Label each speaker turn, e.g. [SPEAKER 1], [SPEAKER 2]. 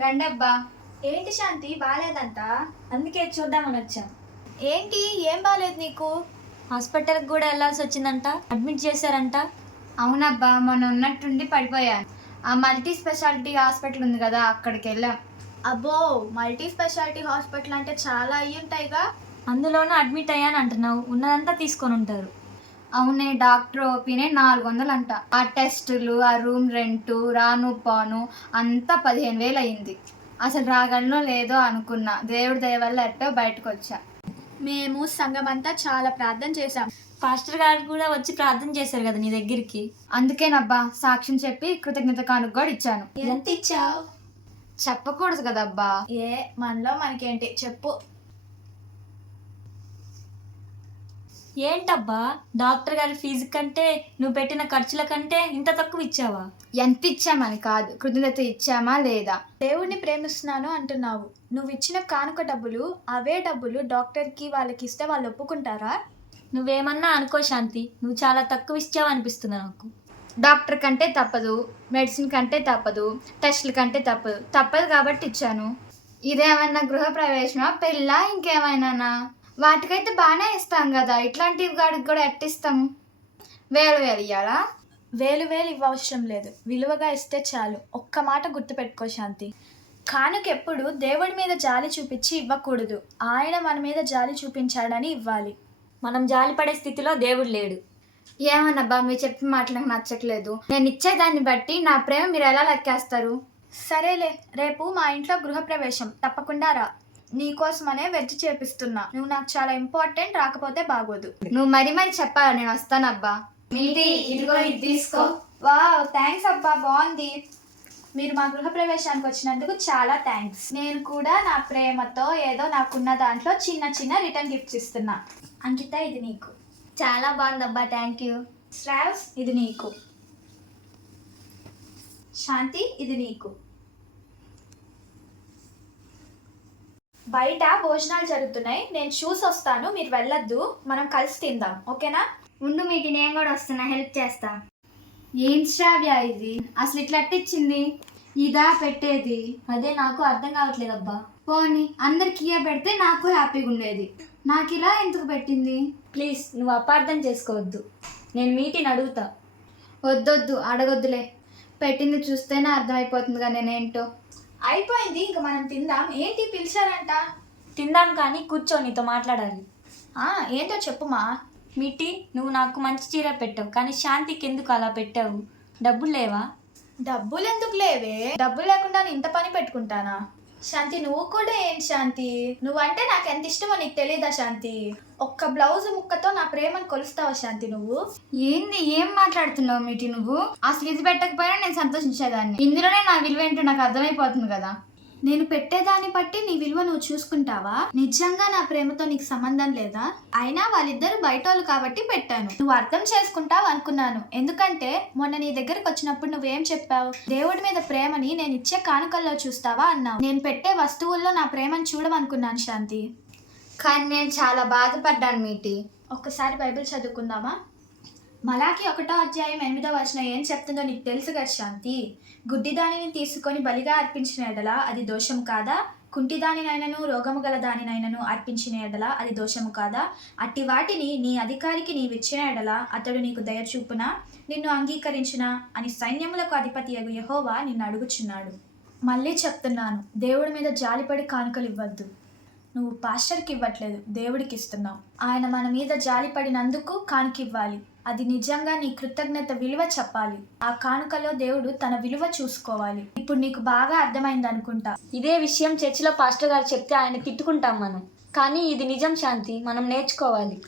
[SPEAKER 1] రండబ్బా.
[SPEAKER 2] ఏంటి శాంతి? బాగాలేదంట
[SPEAKER 3] అందుకే చూద్దామని వచ్చాం.
[SPEAKER 2] ఏంటి? ఏం బాగాలేదు నీకు?
[SPEAKER 3] హాస్పిటల్కి కూడా వెళ్ళాల్సి వచ్చిందంట. అడ్మిట్ చేశారంట.
[SPEAKER 1] అవునబ్బా మొన్న ఉన్నట్టుండి పడిపోయాను. ఆ మల్టీ స్పెషాలిటీ హాస్పిటల్ ఉంది కదా అక్కడికి వెళ్ళాం.
[SPEAKER 2] అబ్బో మల్టీ స్పెషాలిటీ హాస్పిటల్ అంటే చాలా అయ్యి ఉంటాయిగా
[SPEAKER 3] అందులోనూ అడ్మిట్ అయ్యాను అంటున్నావు ఉన్నదంతా తీసుకొని ఉంటారు.
[SPEAKER 1] అవునే డాక్టర్ ఓపీనే నాలుగు వందలు అంట ఆ టెస్టులు ఆ రూమ్ రెంటు రాను పాను అంతా పదిహేను వేలు అయింది అసలు రాగలనో లేదో అనుకున్నా. దేవుడి దయ వల్ల ఎట్టో బయటకు వచ్చా
[SPEAKER 2] మేము సంఘం అంతా చాలా ప్రార్థన చేశాం.
[SPEAKER 3] పాస్టర్ గారు కూడా వచ్చి ప్రార్థన చేశారు కదా నీ దగ్గరికి.
[SPEAKER 1] అందుకేనబ్బా సాక్ష్యం చెప్పి కృతజ్ఞత కానుక కూడా ఇచ్చాను.
[SPEAKER 2] ఎంత ఇచ్చావు
[SPEAKER 1] చెప్పకూడదు కదబ్బా.
[SPEAKER 2] ఏ మనలో మనకేంటి? చెప్పు.
[SPEAKER 3] ఏంటబ్బా? డాక్టర్ గారి ఫీజు కంటే నువ్వు పెట్టిన ఖర్చుల కంటే ఇంత తక్కువ ఇచ్చావా?
[SPEAKER 1] ఎంత ఇచ్చామని కాదు. కృతజ్ఞత ఇచ్చామా లేదా?
[SPEAKER 2] దేవుణ్ణి ప్రేమిస్తున్నాను అంటున్నావు. నువ్వు ఇచ్చిన కానుక డబ్బులు అవే డబ్బులు డాక్టర్కి వాళ్ళకి ఇస్తే వాళ్ళు ఒప్పుకుంటారా?
[SPEAKER 3] నువ్వేమన్నా అనుకో శాంతి. నువ్వు చాలా తక్కువ ఇచ్చావు అనిపిస్తుంది నాకు.
[SPEAKER 1] డాక్టర్ కంటే తప్పదు మెడిసిన్ కంటే తప్పదు టెస్టుల కంటే తప్పదు. తప్పదు కాబట్టి ఇచ్చాను. ఇదేమన్నా గృహ ప్రవేశమా పెళ్ళా ఇంకేమైనానా? వాటికైతే బాగానే ఇస్తాం కదా. ఇట్లాంటివి గాడికి కూడా ఎట్టిస్తాం వేలు వేలు ఇయ్యాలా?
[SPEAKER 2] వేలు వేలు ఇవ్వవసరం లేదు. విలువగా ఇస్తే చాలు. ఒక్క మాట గుర్తుపెట్టుకో శాంతి. కానుక ఎప్పుడు దేవుడి మీద జాలి చూపించి ఇవ్వకూడదు. ఆయన మన మీద జాలి చూపించాడని ఇవ్వాలి.
[SPEAKER 3] మనం జాలి పడే స్థితిలో దేవుడు లేడు.
[SPEAKER 1] ఏమన్నబ్బా మీరు చెప్పిన మాటలు నాకు నచ్చట్లేదు. నేను ఇచ్చేదాన్ని బట్టి నా ప్రేమ మీరు ఎలా లెక్కేస్తారు?
[SPEAKER 2] సరేలే రేపు మా ఇంట్లో గృహప్రవేశం. తప్పకుండా రా. నీకోసమనే వెజ్ చేపిస్తున్నా. నువ్వు నాకు చాలా ఇంపార్టెంట్ రాకపోతే బాగోదు.
[SPEAKER 1] నువ్వు మరి మరి చెప్పాలా నేను వస్తానబ్బా మీటి ఇదిగో ఇది తీసుకో.
[SPEAKER 2] వావ్ థ్యాంక్స్ అబ్బా బాగుంది. మీరు మా గృహప్రవేశానికి వచ్చినందుకు చాలా థ్యాంక్స్ నేను కూడా నా ప్రేమతో ఏదో నాకున్న దాంట్లో చిన్న చిన్న రిటర్న్ గిఫ్ట్స్ ఇస్తున్నా. అంకిత ఇది నీకు.
[SPEAKER 1] చాలా బాగుందబ్బా థ్యాంక్ యూ
[SPEAKER 2] శ్రావ్స్ ఇది నీకు. శాంతి ఇది నీకు. బయట భోజనాలు జరుగుతున్నాయి. నేను చూసి వస్తాను. మీరు వెళ్ళొద్దు. మనం కలిసి తిందాం. ఓకేనా?
[SPEAKER 1] ఉండు మీటి నేను కూడా వస్తున్నా. హెల్ప్ చేస్తా. ఏం శ్రావ్య ఇది? అసలు ఇట్లా అట్టిచ్చింది? ఇదా పెట్టేది?
[SPEAKER 3] అదే నాకు అర్థం కావట్లేదబ్బా
[SPEAKER 1] పోనీ అందరికి ఇయ్య పెడితే నాకు హ్యాపీగా ఉండేది. నాకు ఇలా ఎందుకు పెట్టింది?
[SPEAKER 3] ప్లీజ్ నువ్వు అపార్థం చేసుకోవద్దు. నేను మీటిని అడుగుతా.
[SPEAKER 1] వద్దొద్దు అడగొద్దులే. పెట్టింది చూస్తేనే అర్థమైపోతుందిగా నేనేంటో.
[SPEAKER 2] అయిపోయింది ఇంక మనం తిందాం. ఏంటి పిలిచారంట?
[SPEAKER 3] తిందాం కానీ కూర్చో నీతో మాట్లాడాలి.
[SPEAKER 2] ఆ, ఏంటో చెప్పుమా?
[SPEAKER 3] మీటి నువ్వు నాకు మంచి చీర పెట్టావు కానీ శాంతికి ఎందుకు అలా పెట్టావు? డబ్బులు లేవా?
[SPEAKER 2] డబ్బులు ఎందుకు లేవే? డబ్బులు లేకుండా నేను ఇంత పని పెట్టుకుంటానా? శాంతి నువ్వు కూడా ఏంటి శాంతి? నువ్వంటే నాకు ఎంత ఇష్టమో నీకు తెలియదా శాంతి? ఒక్క బ్లౌజ్ ముక్కతో నా ప్రేమను కొలుస్తావా శాంతి నువ్వు?
[SPEAKER 1] ఏంది ఏం మాట్లాడుతున్నావు మీటి నువ్వు? అసలు ఇది పెట్టకపోయినా నేను సంతోషించేదాన్ని. ఇందులోనే నా విలువ ఏంటో నాకు అర్థమైపోతుంది కదా.
[SPEAKER 2] నేను పెట్టేదాన్ని బట్టి నీ విలువ నువ్వు చూసుకుంటావా? నిజంగా నా ప్రేమతో నీకు సంబంధం లేదా? అయినా వాళ్ళిద్దరు బయటోళ్ళు కాబట్టి పెట్టాను. నువ్వు అర్థం చేసుకుంటావు అనుకున్నాను. ఎందుకంటే మొన్న నీ దగ్గరకు వచ్చినప్పుడు నువ్వేం చెప్పావు? దేవుడి మీద ప్రేమని నేను ఇచ్చే కానుకల్లో చూస్తావా అన్నావు. నేను పెట్టే వస్తువుల్లో నా ప్రేమను చూడమనుకున్నాను శాంతి.
[SPEAKER 1] కానీ నేను చాలా బాధపడ్డాను మీటి.
[SPEAKER 2] ఒక్కసారి బైబిల్ చదువుకుందామా? మలాకి ఒకటో అధ్యాయం ఎనిమిదో వచనం ఏం చెప్తుందో నీకు తెలుసు కదా శాంతి? గుడ్డిదానిని తీసుకొని బలిగా అర్పించిన ఎడల అది దోషం కాదా? కుంటిదానినైనను రోగము గల దానినైనను అర్పించిన ఎడల అది దోషము కాదా? అట్టి వాటిని నీ అధికారికి నీవిచ్చిన ఎడల అతడు నీకు దయ చూపునా? నిన్ను అంగీకరించిన? అని సైన్యములకు అధిపతి అగు యహోవా నిన్ను అడుగుచున్నాడు. మళ్ళీ చెప్తున్నాను దేవుడి మీద జాలిపడి కానుకలు ఇవ్వద్దు. నువ్వు పాస్టర్కి ఇవ్వట్లేదు దేవుడికి ఇస్తున్నావు ఆయన మన మీద జాలి పడినందుకు కానుక ఇవ్వాలి అది నిజంగా నీ కృతజ్ఞత విలువ చెప్పాలి. ఆ కానుకలో దేవుడు తన విలువ చూసుకోవాలి. ఇప్పుడు నీకు బాగా అర్థమైంది అనుకుంటా
[SPEAKER 3] ఇదే విషయం చర్చిలో పాస్టర్ గారు చెప్తే ఆయన తిట్టుకుంటాం మనం. కానీ ఇది నిజం శాంతి మనం నేర్చుకోవాలి.